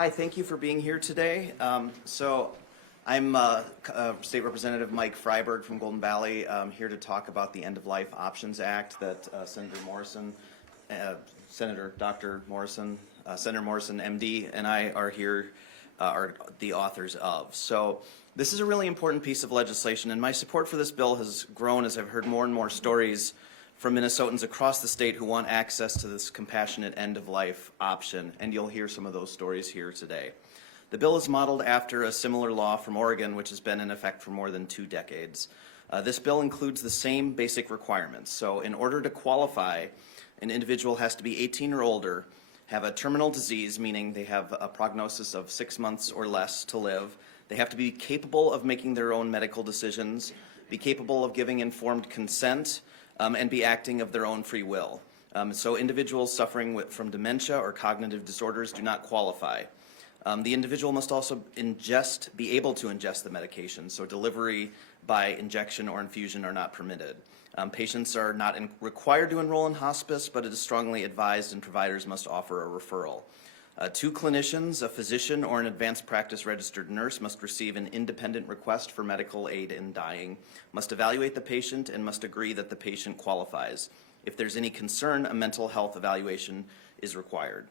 Hi, thank you for being here today. I'm State Representative Mike Freiberg from Golden Valley. I'm here to talk about the End-of-Life Options Act that Senator Morrison, Senator Dr. Morrison, Senator Morrison, MD, and I are here, are the authors of. So this is a really important piece of legislation, and my support for this bill has grown as I've heard more and more stories from Minnesotans across the state who want access to this compassionate end-of-life option, and you'll hear some of those stories here today. The bill is modeled after a similar law from Oregon, which has been in effect for more than 2 decades. This bill includes the same basic requirements. So in order to qualify, an individual has to be 18 or older, have a terminal disease, meaning they have a prognosis of 6 months or less to live. They have to be capable of making their own medical decisions, be capable of giving informed consent, and be acting of their own free will. So individuals suffering from dementia or cognitive disorders do not qualify. The individual must also be able to ingest the medication, so delivery by injection or infusion are not permitted. Patients are not required to enroll in hospice, but it is strongly advised, and providers must offer a referral. 2 clinicians, a physician or an advanced practice registered nurse, must receive an independent request for medical aid in dying, must evaluate the patient, and must agree that the patient qualifies. If there's any concern, a mental health evaluation is required.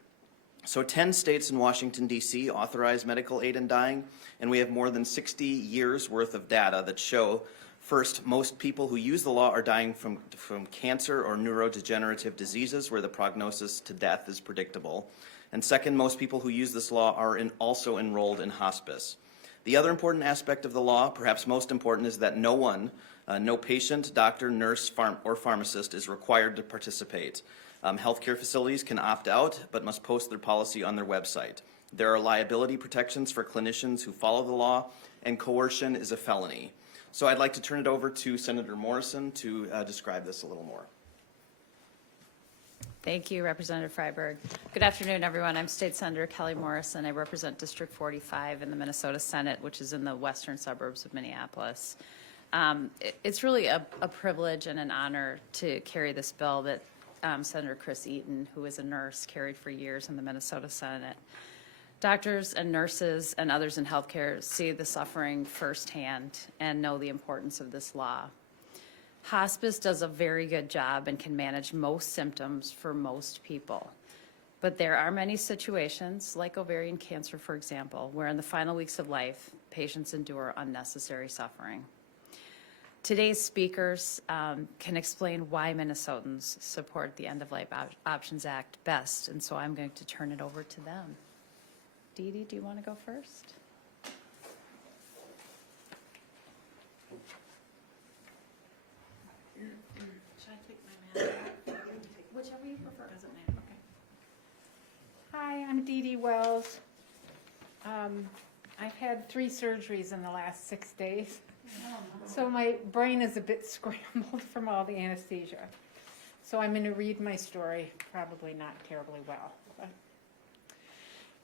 So 10 states and Washington, D.C. authorize medical aid in dying, and we have more than 60 years worth of data that show, first, most people who use the law are dying from cancer or neurodegenerative diseases where the prognosis to death is predictable. And second, most people who use this law are also enrolled in hospice. The other important aspect of the law, perhaps most important, is that no patient, doctor, nurse, or pharmacist is required to participate. Healthcare facilities can opt out, but must post their policy on their website. There are liability protections for clinicians who follow the law, and coercion is a felony. So I'd like to turn it over to Senator Morrison to describe this a little more. Thank you, Representative Freiberg. Good afternoon, everyone. I'm State Senator Kelly Morrison. I represent District 45 in the Minnesota Senate, which is in the western suburbs of Minneapolis. It's really a privilege and an honor to carry this bill that Senator Chris Eaton, who is a nurse, carried for years in the Minnesota Senate. Doctors and nurses and others in healthcare see the suffering firsthand and know the importance of this law. Hospice does a very good job and can manage most symptoms for most people. But there are many situations, like ovarian cancer, for example, where in the final weeks of life, patients endure unnecessary suffering. Today's speakers can explain why Minnesotans support the End-of-Life Options Act best, and so I'm going to turn it over to them. Dee Dee, do you want to go first? Should I take my mask off? Whichever you prefer. Doesn't matter. Okay. Hi, I'm Dee Dee Wells. I've had 3 surgeries in the last 6 days. So my brain is a bit scrambled from all the anesthesia. So I'm going to read my story, probably not terribly well. But,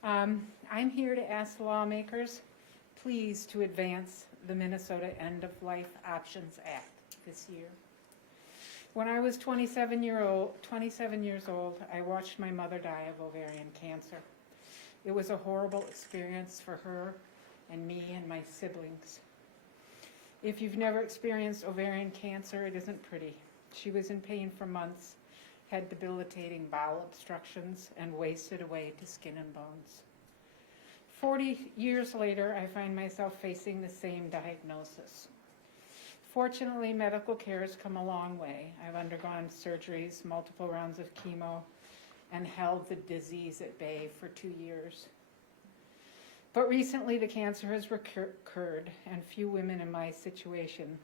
I'm here to ask lawmakers, please, to advance the Minnesota End-of-Life Options Act this year. When I was 27 years old, I watched my mother die of ovarian cancer. It was a horrible experience for her and me and my siblings. If you've never experienced ovarian cancer, it isn't pretty. She was in pain for months, had debilitating bowel obstructions, and wasted away to skin and bones. 40 years later, I find myself facing the same diagnosis. Fortunately, medical care has come a long way. I've undergone surgeries, multiple rounds of chemo, and held the disease at bay for 2 years. But recently the cancer has recurred, and few women in my situation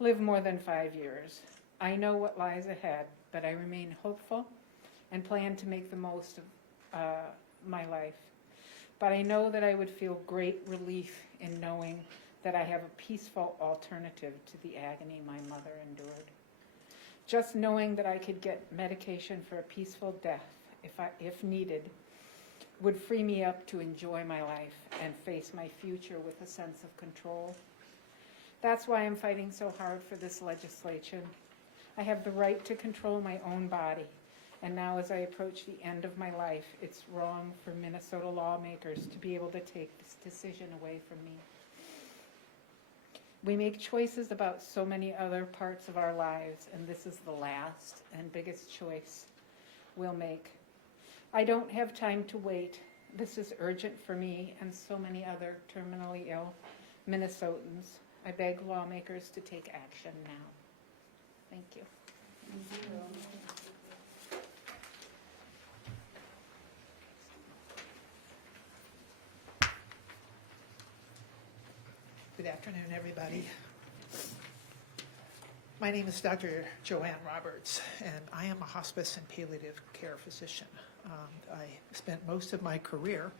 live more than 5 years. I know what lies ahead, but I remain hopeful and plan to make the most of my life. But I know that I would feel great relief in knowing that I have a peaceful alternative to the agony my mother endured. Just knowing that I could get medication for a peaceful death, if needed, would free me up to enjoy my life and face my future with a sense of control. That's why I'm fighting so hard for this legislation. I have the right to control my own body, And now as I approach the end of my life, it's wrong for Minnesota lawmakers to be able to take this decision away from me. We make choices about so many other parts of our lives, and this is the last and biggest choice we'll make. I don't have time to wait. This is urgent for me and so many other terminally ill Minnesotans. I beg lawmakers to take action now. Thank you. Good afternoon, everybody. My name is Dr. Joanne Roberts, and I am a hospice and palliative care physician. I spent most of my career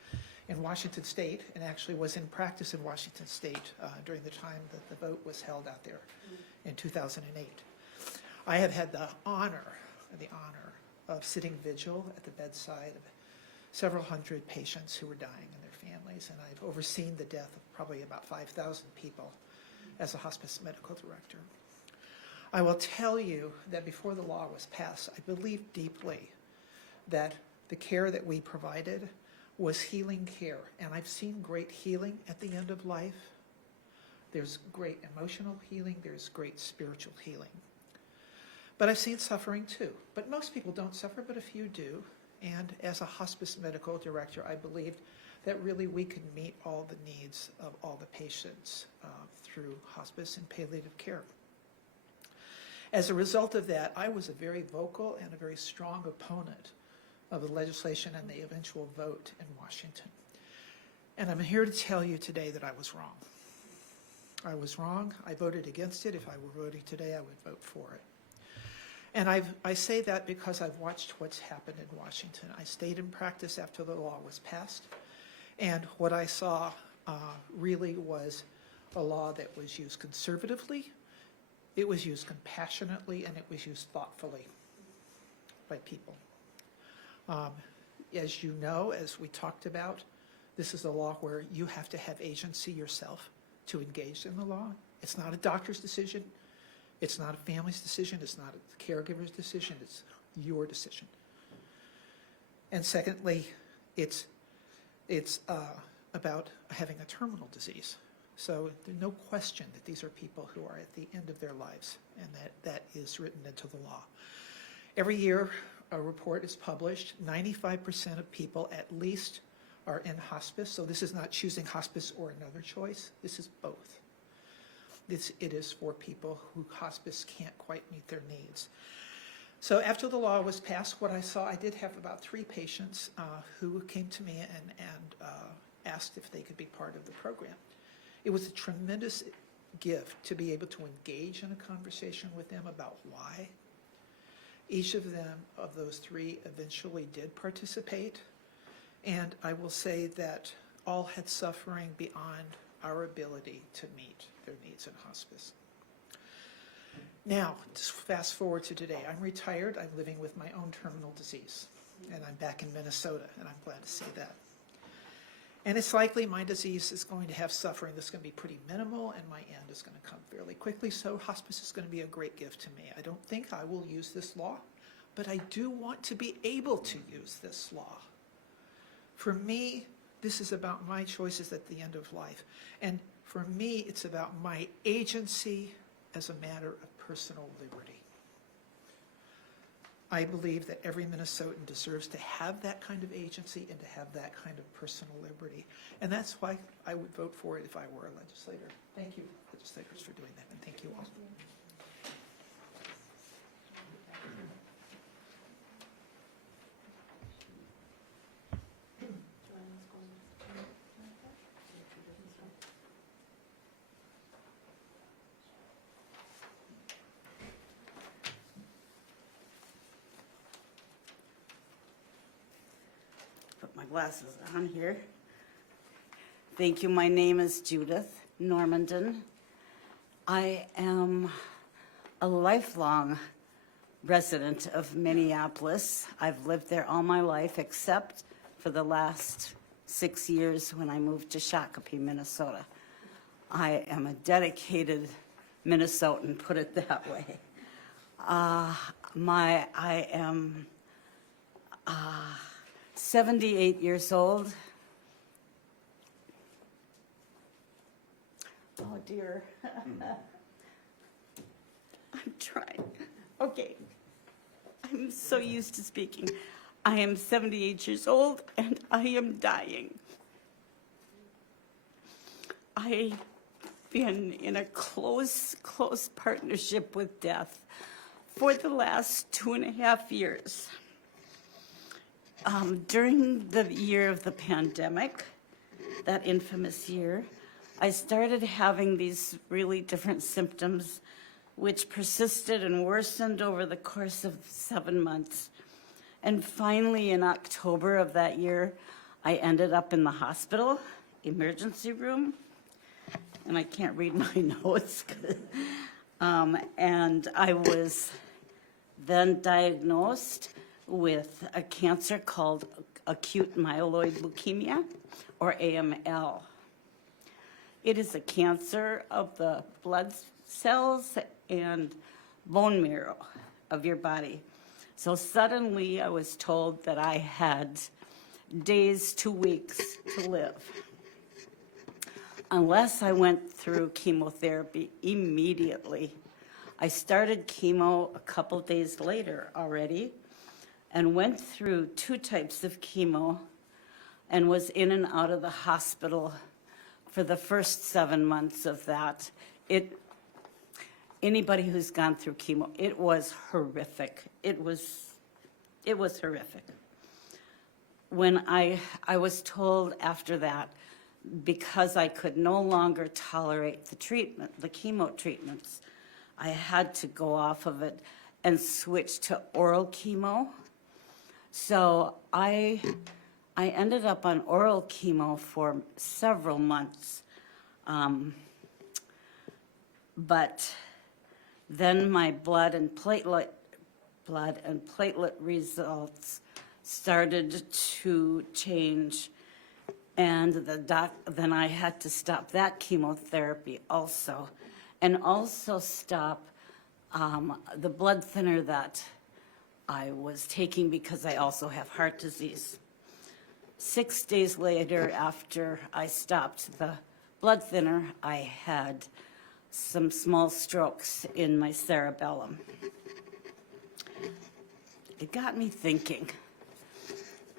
in Washington State and actually was in practice in Washington State during the time that the vote was held out there in 2008. I have had the honor of sitting vigil at the bedside of several hundred patients who were dying and their families, and I've overseen the death of probably about 5,000 people as a hospice medical director. I will tell you that before the law was passed, I believed deeply that the care that we provided was healing care, and I've seen great healing at the end of life. There's great emotional healing, there's great spiritual healing. But I've seen suffering too. But most people don't suffer, but a few do. And as a hospice medical director, I believed that really we could meet all the needs of all the patients through hospice and palliative care. As a result of that, I was a very vocal and a very strong opponent of the legislation and the eventual vote in Washington. And I'm here to tell you today that I was wrong. I was wrong. I voted against it. If I were voting today, I would vote for it. And I say that because I've watched what's happened in Washington. I stayed in practice after the law was passed, and what I saw really was a law that was used conservatively, it was used compassionately, and it was used thoughtfully by people. As you know, as we talked about, this is a law where you have to have agency yourself to engage in the law. It's not a doctor's decision. It's not a family's decision. It's not a caregiver's decision. It's your decision. And secondly, it's about having a terminal disease. So there's no question that these are people who are at the end of their lives, and that is written into the law. Every year, a report is published. 95% of people at least are in hospice. So this is not choosing hospice or another choice. This is both. It is for people who hospice can't quite meet their needs. So after the law was passed, what I saw, I did have about 3 patients who came to me and asked if they could be part of the program. It was a tremendous gift to be able to engage in a conversation with them about why. Each of them, of those 3, eventually did participate. And I will say that all had suffering beyond our ability to meet their needs in hospice. Now, just fast forward to today. I'm retired. I'm living with my own terminal disease, and I'm back in Minnesota, and I'm glad to say that. And it's likely my disease is going to have suffering that's going to be pretty minimal, and my end is going to come fairly quickly, so hospice is going to be a great gift to me. I don't think I will use this law, but I do want to be able to use this law. For me, this is about my choices at the end of life. And for me, it's about my agency as a matter of personal liberty. I believe that every Minnesotan deserves to have that kind of agency and to have that kind of personal liberty. And that's why I would vote for it if I were a legislator. Thank you, legislators, for doing that, and thank you all. Put my glasses on here. Thank you. My name is Judith Normandin. I am a lifelong resident of Minneapolis. I've lived there all my life except for the last 6 years when I moved to Shakopee, Minnesota. I am a dedicated Minnesotan, put it that way. I am 78 years old. Oh dear. I'm trying. Okay. I'm so used to speaking. I am 78 years old and I am dying. I've been in a close partnership with death for the last 2.5 years. During the year of the pandemic, that infamous year, I started having these really different symptoms which persisted and worsened over the course of 7 months. And finally, in October of that year, I ended up in the hospital, emergency room, and I can't read my notes. And I was then diagnosed with a cancer called acute myeloid leukemia, or AML. It is a cancer of the blood cells and bone marrow of your body. So suddenly I was told that I had days to weeks to live, unless I went through chemotherapy immediately. I started chemo a couple days later already, and went through 2 types of chemo and was in and out of the hospital for the first 7 months of that. Anybody who's gone through chemo, it was horrific. It was horrific. When I was told after that, because I could no longer tolerate the chemo treatments, I had to go off of it and switch to oral chemo. So I ended up on oral chemo for several months. But then my blood and platelet results started to change, and then I had to stop that chemotherapy also, and also stop the blood thinner that I was taking because I also have heart disease. 6 days later, after I stopped the blood thinner, I had some small strokes in my cerebellum. It got me thinking.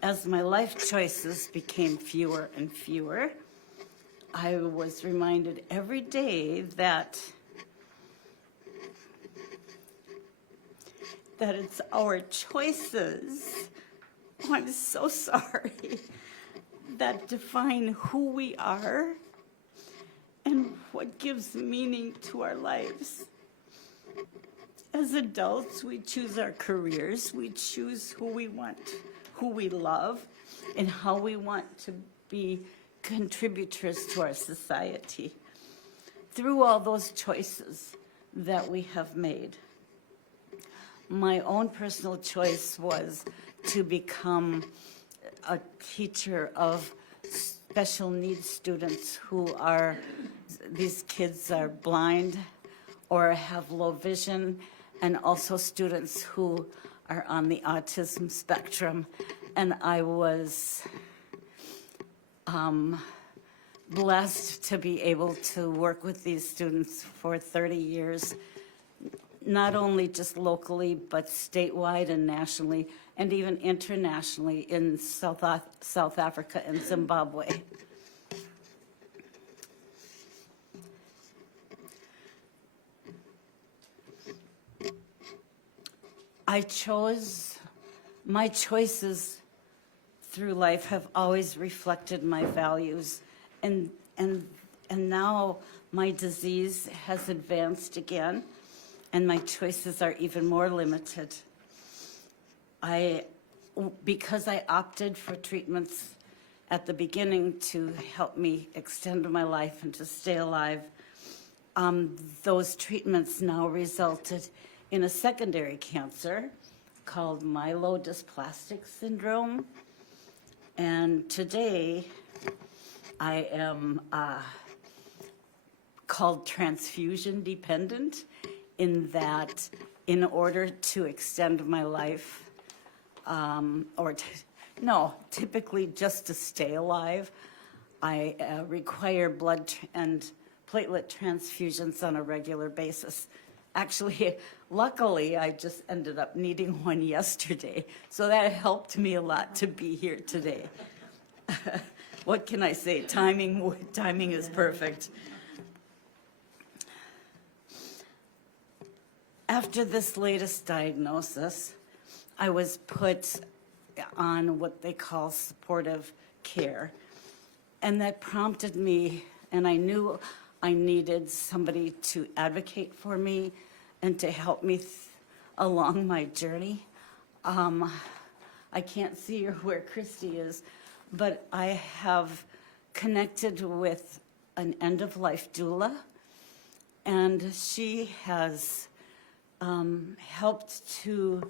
As my life choices became fewer and fewer, I was reminded every day that it's our choices, oh, I'm so sorry, that define who we are and what gives meaning to our lives. As adults, we choose our careers, we choose who we want, who we love, and how we want to be contributors to our society. Through all those choices that we have made, my own personal choice was to become a teacher of special needs students these kids are blind or have low vision, and also students who are on the autism spectrum. And I was blessed to be able to work with these students for 30 years, not only just locally, but statewide and nationally, and even internationally in South Africa and Zimbabwe. My choices through life have always reflected my values, and now my disease has advanced again, and my choices are even more limited. Because I opted for treatments at the beginning to help me extend my life and to stay alive, those treatments now resulted in a secondary cancer called myelodysplastic syndrome. And today I am called transfusion dependent, in that in order to extend my life, typically just to stay alive. I require blood and platelet transfusions on a regular basis. Actually, luckily, I just ended up needing one yesterday, so that helped me a lot to be here today. What can I say? Timing is perfect. After this latest diagnosis, I was put on what they call supportive care, and that prompted me, and I knew I needed somebody to advocate for me and to help me along my journey. I can't see where Christy is, but I have connected with an end-of-life doula, and she has helped to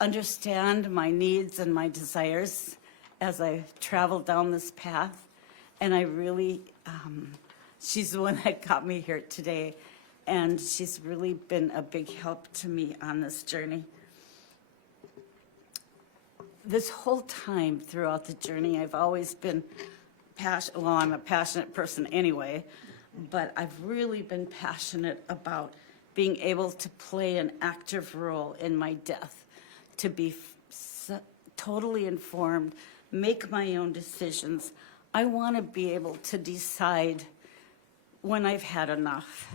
understand my needs and my desires as I travel down this path. And I really, she's the one that got me here today, and she's really been a big help to me on this journey. This whole time throughout the journey, I've always been passionate. Well, I'm a passionate person anyway, but I've really been passionate about being able to play an active role in my death, to be totally informed, make my own decisions. I want to be able to decide when I've had enough.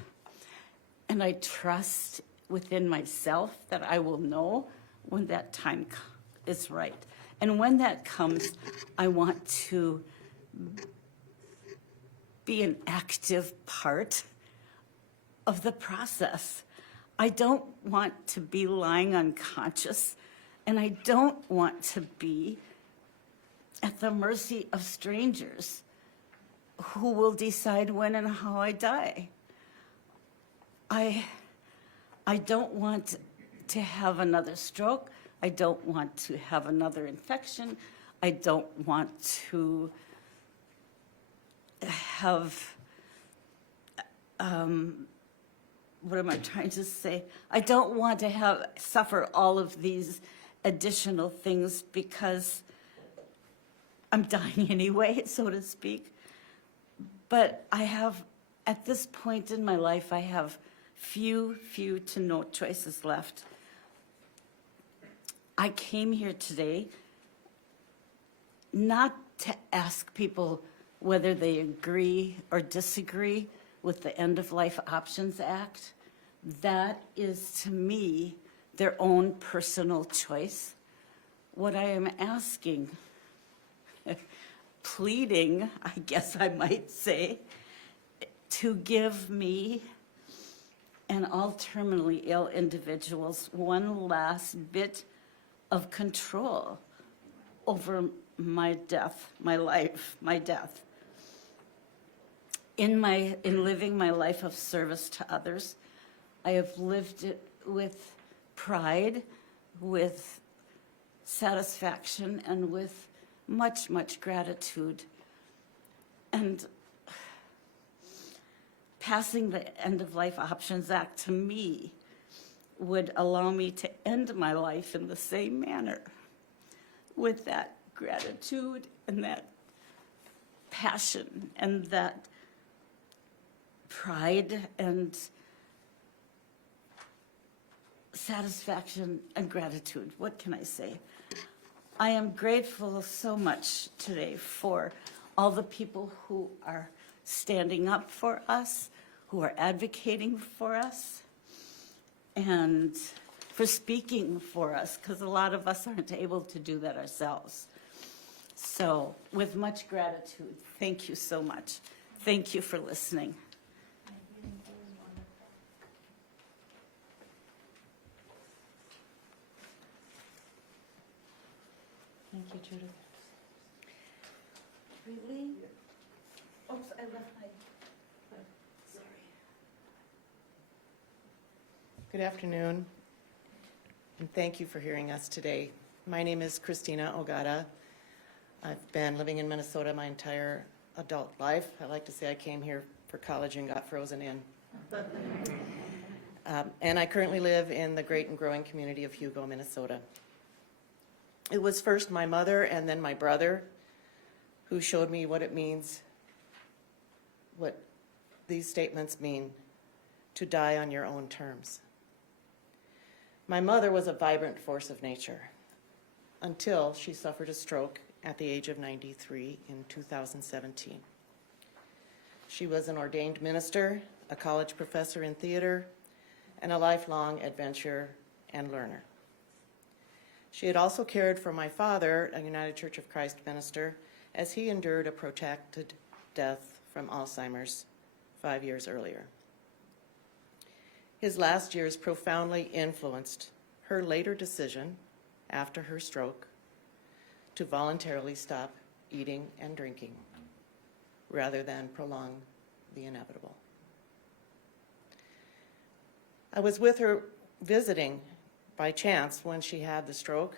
And I trust within myself that I will know when that time is right. And when that comes, I want to be an active part of the process. I don't want to be lying unconscious, and I don't want to be at the mercy of strangers who will decide when and how I die. I don't want to have another stroke. I don't want to have another infection. I don't want to have, what am I trying to say? I don't want to suffer all of these additional things because I'm dying anyway, so to speak. But I have, at this point in my life, I have few to no choices left. I came here today not to ask people whether they agree or disagree with the End of Life Options Act. That is, to me, their own personal choice. What I am asking, pleading, I guess I might say, to give me and all terminally ill individuals one last bit of control over my death, my life, my death. In living my life of service to others, I have lived it with pride, with satisfaction, and with much gratitude. And passing the End of Life Options Act to me would allow me to end my life in the same manner, with that gratitude and that passion and that pride and satisfaction and gratitude. What can I say? I am grateful so much today for all the people who are standing up for us, who are advocating for us, and for speaking for us, because a lot of us aren't able to do that ourselves. So, with much gratitude, thank you so much. Thank you for listening. Thank you, Judith. Really? Oops, I left my, sorry. Good afternoon, and thank you for hearing us today. My name is Christina Ogata. I've been living in Minnesota my entire adult life. I like to say I came here for college and got frozen in. And I currently live in the great and growing community of Hugo, Minnesota. It was first my mother and then my brother who showed me what it means, what these statements mean, to die on your own terms. My mother was a vibrant force of nature until she suffered a stroke at the age of 93 in 2017. She was an ordained minister, a college professor in theater, and a lifelong adventurer and learner. She had also cared for my father, a United Church of Christ minister, as he endured a protracted death from Alzheimer's 5 years earlier. His last years profoundly influenced her later decision, after her stroke, to voluntarily stop eating and drinking rather than prolong the inevitable. I was with her visiting by chance when she had the stroke,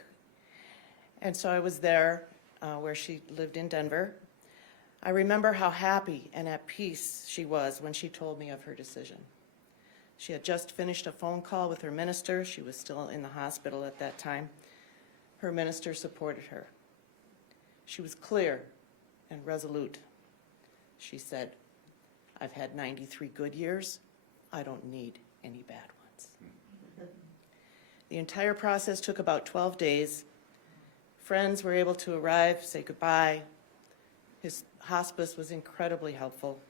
and so I was there where she lived in Denver. I remember how happy and at peace she was when she told me of her decision. She had just finished a phone call with her minister. She was still in the hospital at that time. Her minister supported her. She was clear and resolute. She said, "I've had 93 good years. I don't need any bad ones." The entire process took about 12 days. Friends were able to arrive, say goodbye. His hospice was incredibly helpful.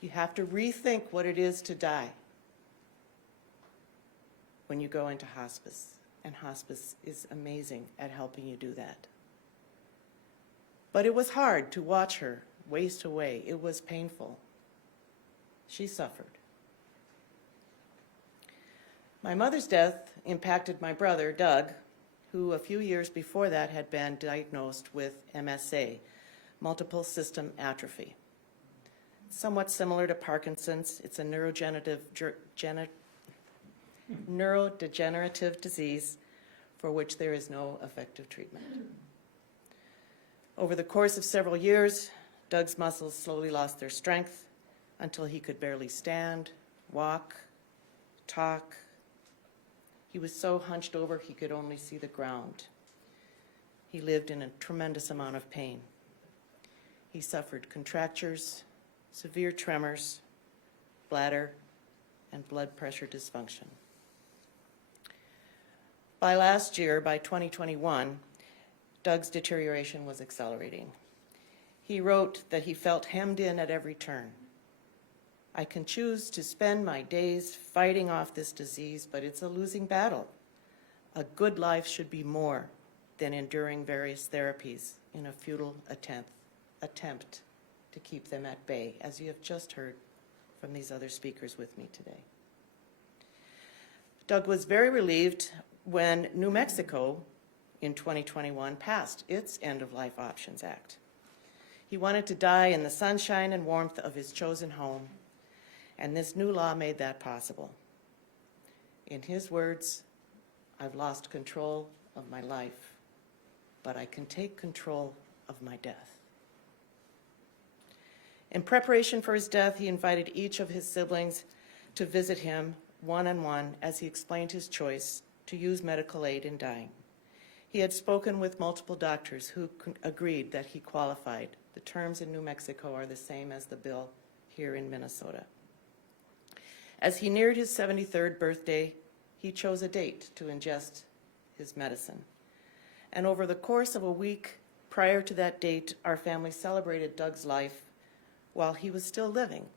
You have to rethink what it is to die when you go into hospice, and hospice is amazing at helping you do that. But it was hard to watch her waste away. It was painful. She suffered. My mother's death impacted my brother, Doug, who a few years before that had been diagnosed with MSA, multiple system atrophy. Somewhat similar to Parkinson's, it's a neurodegenerative disease for which there is no effective treatment. Over the course of several years, Doug's muscles slowly lost their strength until he could barely stand, walk, talk. He was so hunched over he could only see the ground. He lived in a tremendous amount of pain. He suffered contractures, severe tremors, bladder, and blood pressure dysfunction. By last year, by 2021, Doug's deterioration was accelerating. He wrote that he felt hemmed in at every turn. "I can choose to spend my days fighting off this disease, but it's a losing battle. A good life should be more than enduring various therapies in a futile attempt to keep them at bay," as you have just heard from these other speakers with me today. Doug was very relieved when New Mexico in 2021 passed its End-of-Life Options Act. He wanted to die in the sunshine and warmth of his chosen home, and this new law made that possible. In his words, "I've lost control of my life, but I can take control of my death." In preparation for his death, he invited each of his siblings to visit him one-on-one as he explained his choice to use medical aid in dying. He had spoken with multiple doctors who agreed that he qualified. The terms in New Mexico are the same as the bill here in Minnesota. As he neared his 73rd birthday, he chose a date to ingest his medicine. And over the course of a week prior to that date, our family celebrated Doug's life while he was still living.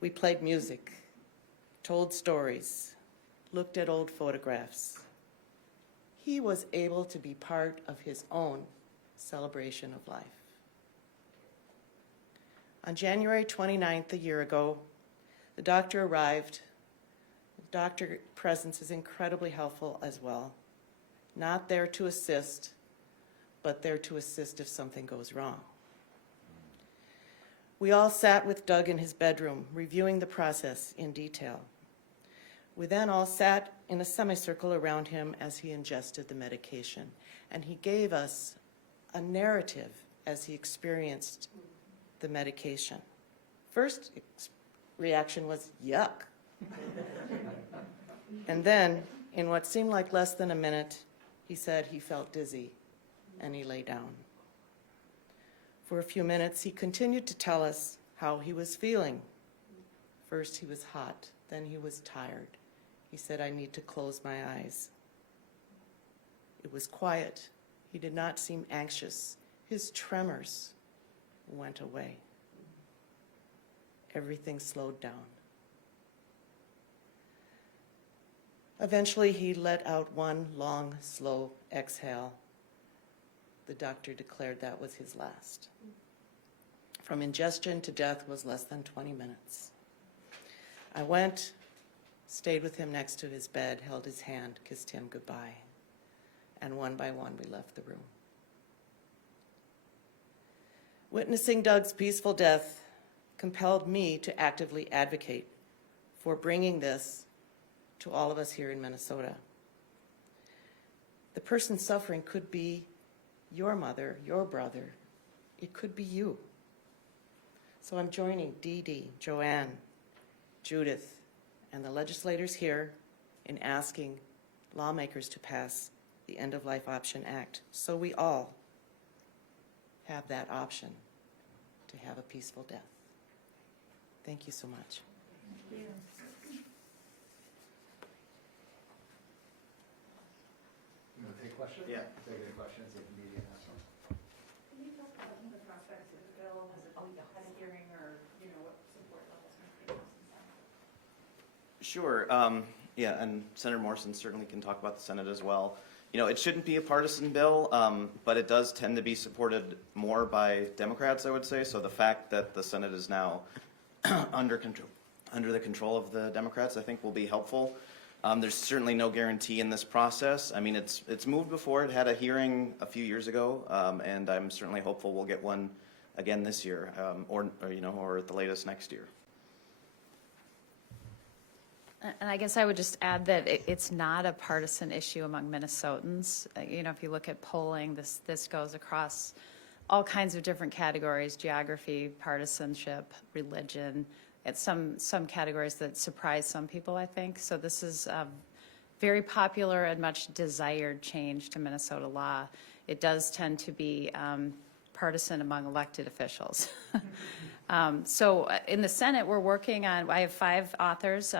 We played music, told stories, looked at old photographs. He was able to be part of his own celebration of life. On January 29th, a year ago, the doctor arrived. The doctor presence is incredibly helpful as well. Not there to assist, but there to assist if something goes wrong. We all sat with Doug in his bedroom, reviewing the process in detail. We then all sat in a semicircle around him as he ingested the medication, and he gave us a narrative as he experienced the medication. First reaction was, "Yuck." And then, in what seemed like less than a minute, He said he felt dizzy, and he lay down. For a few minutes, he continued to tell us how he was feeling. First, he was hot, then he was tired. He said, "I need to close my eyes." It was quiet. He did not seem anxious. His tremors went away. Everything slowed down. Eventually, he let out one long, slow exhale. The doctor declared that was his last. From ingestion to death was less than 20 minutes. I went, stayed with him next to his bed, held his hand, kissed him goodbye, and one by one we left the room. Witnessing Doug's peaceful death compelled me to actively advocate for bringing this to all of us here in Minnesota. The person suffering could be your mother, your brother. It could be you. So I'm joining Dee Dee, Joanne, Judith, and the legislators here in asking lawmakers to pass the End of Life Option Act so we all have that option to have a peaceful death. Thank you so much. You want to take questions? Yeah. Take any questions if media has some. Can you talk about the prospects of the bill? Has it had a hearing or, what support levels might be? Sure. Yeah, and Senator Morrison certainly can talk about the Senate as well. It shouldn't be a partisan bill, but it does tend to be supported more by Democrats, I would say. So the fact that the Senate is now under the control of the Democrats, I think will be helpful. There's certainly no guarantee in this process. I mean, it's moved before. It had a hearing a few years ago, and I'm certainly hopeful we'll get one again this year, or at the latest next year. And I guess I would just add that it's not a partisan issue among Minnesotans. If you look at polling, this goes across all kinds of different categories: geography, partisanship, religion. It's some categories that surprise some people, I think. So this is a very popular and much desired change to Minnesota law. It does tend to be partisan among elected officials. So in the Senate, we're working on, I have 5 authors,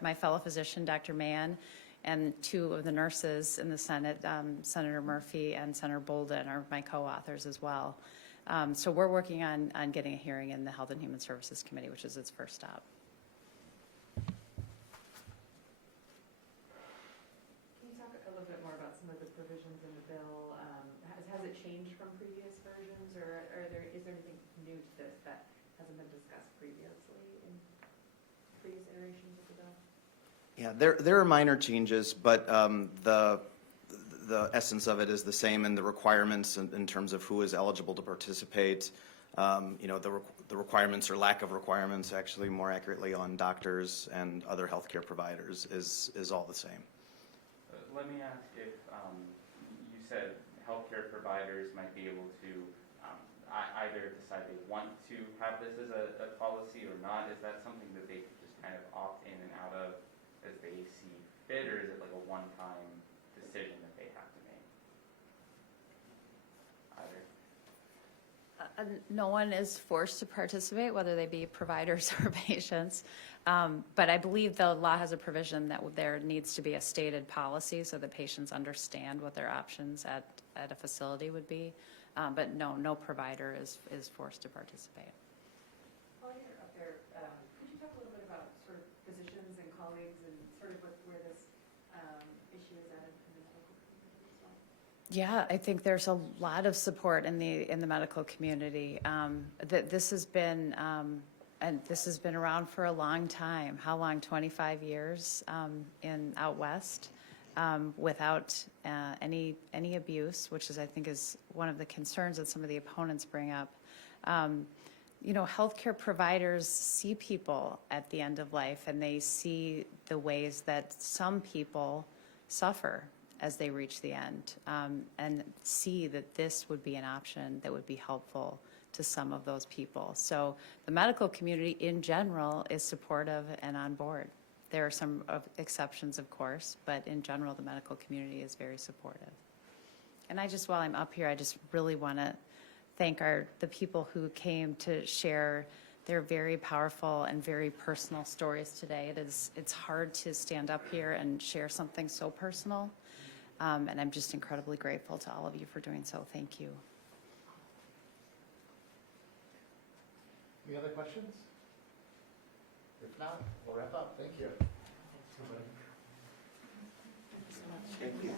my fellow physician, Dr. Mann, and 2 of the nurses in the Senate, Senator Murphy and Senator Bolden are my co-authors as well. So we're working on getting a hearing in the Health and Human Services Committee, which is its first stop. Can you talk a little bit more about some of the provisions in the bill? Has it changed from previous versions, or is there anything new to this that hasn't been discussed previously in previous iterations of the bill? Yeah, there are minor changes, but the essence of it is the same, and the requirements in terms of who is eligible to participate. The requirements or lack of requirements, actually more accurately, on doctors and other healthcare providers is all the same. Let me ask if you said healthcare providers might be able to either decide they want to have this as a policy or not. Is that something that they could just kind of opt in and out of as they see fit, or is it like a one-time decision that they have to make? Either. No one is forced to participate, whether they be providers or patients. But I believe the law has a provision that there needs to be a stated policy so that patients understand what their options at a facility would be. But no provider is forced to participate. While you're up there, could you talk a little bit about sort of physicians and colleagues and sort of where this issue is at in the medical community as well? Yeah, I think there's a lot of support in the medical community. This has been around for a long time. How long? 25 years out west, without any abuse, which I think is one of the concerns that some of the opponents bring up. Healthcare providers see people at the end of life, and they see the ways that some people suffer as they reach the end, and see that this would be an option that would be helpful to some of those people. So the medical community in general is supportive and on board. There are some exceptions, of course, but in general, the medical community is very supportive. And while I'm up here, I just really want to thank the people who came to share their very powerful and very personal stories today. It's hard to stand up here and share something so personal. And I'm just incredibly grateful to all of you for doing so. Thank you. Any other questions? If not, we'll wrap up. Thank you. Thank you.